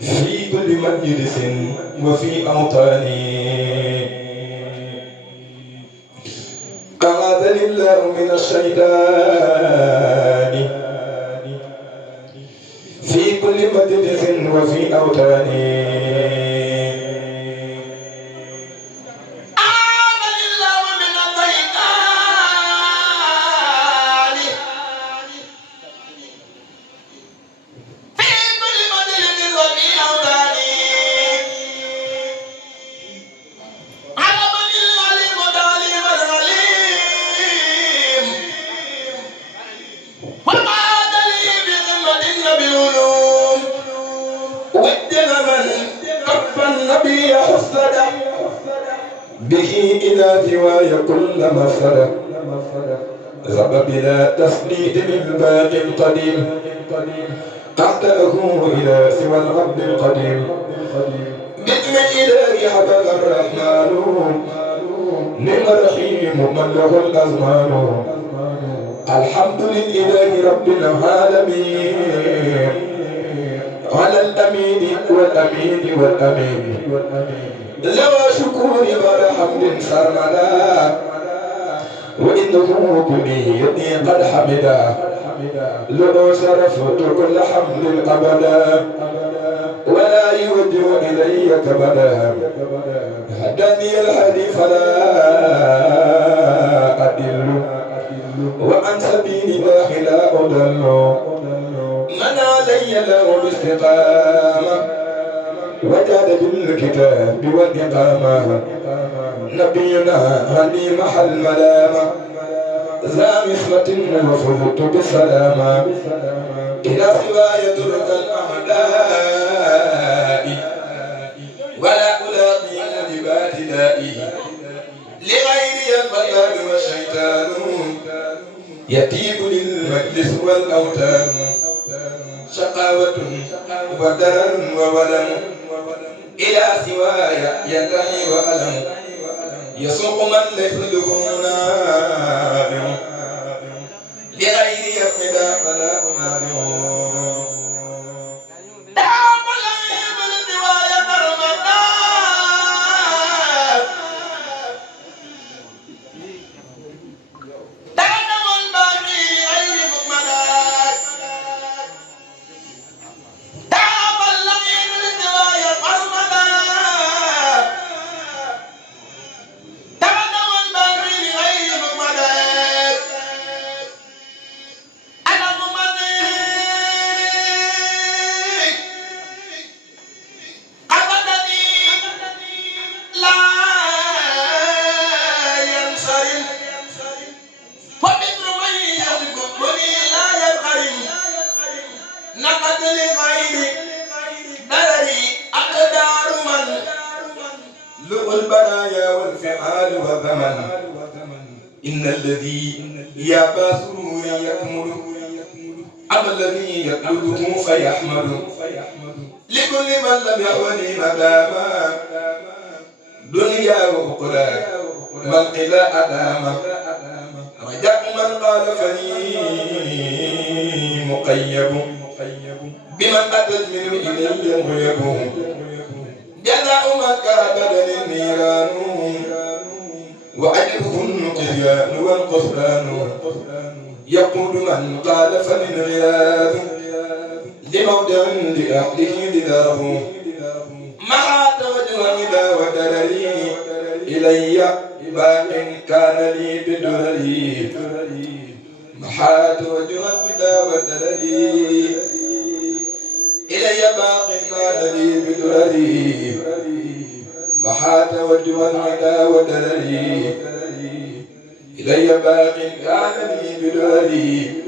في كل مجلس وفي أوطاني. أعاذني الله من الشيطان في كل مجلس وفي أوطاني. به إلى ثواي كل مفسدة ذهب بلا تسليط للباقي القديم أعتأه إلى سوى العبد القديم. باسم الإله حبب الرحمن نعم الرحيم من له الأزمان. الحمد لله رب العالمين على الأمين والأمين والأمين لوى شكور غير حمد سرمدا وإنه كليتي قد حمدا لو شرفت كل حمد أبدا ولا يوجه إلي كبدا. هداني الهدي فلا أدل وعن سبيل الله لا أضل من علي له باستقامة وجاد بالكتاب والإقامة. نبينا هدي محل ملامة ذا مثمة وفزت بالسلامة إلى سواي درك الأعداء ولا ألاقي لبات دائي لغيري الفساد والشيطان يتيب للمجلس والأوتان. شقاوة ودرر وولم إلى سواي ينتهي وألم يسوق من ليس له نافع لغيري القدا فلا أنافع. إن الذي يابى سروري يكمل أما الذي يطلبه فيحمل لكل من لم يهوني نداما دنيا وأخرى والقلا أداما. رجاء من قال فني مقيب بمن أتت منه إلي الغيب. جزاء من كابدني النيران وأجره النقيان والقفران. يقول من قال فللغياث لموضع لأهله داره مع توجه إذا ودرري إلي باق كان لي بدرري محا توجه إذا ودرري إلي باق كان لي بدرري محا توجه إذا ودرري إلي باق كان لي بدرري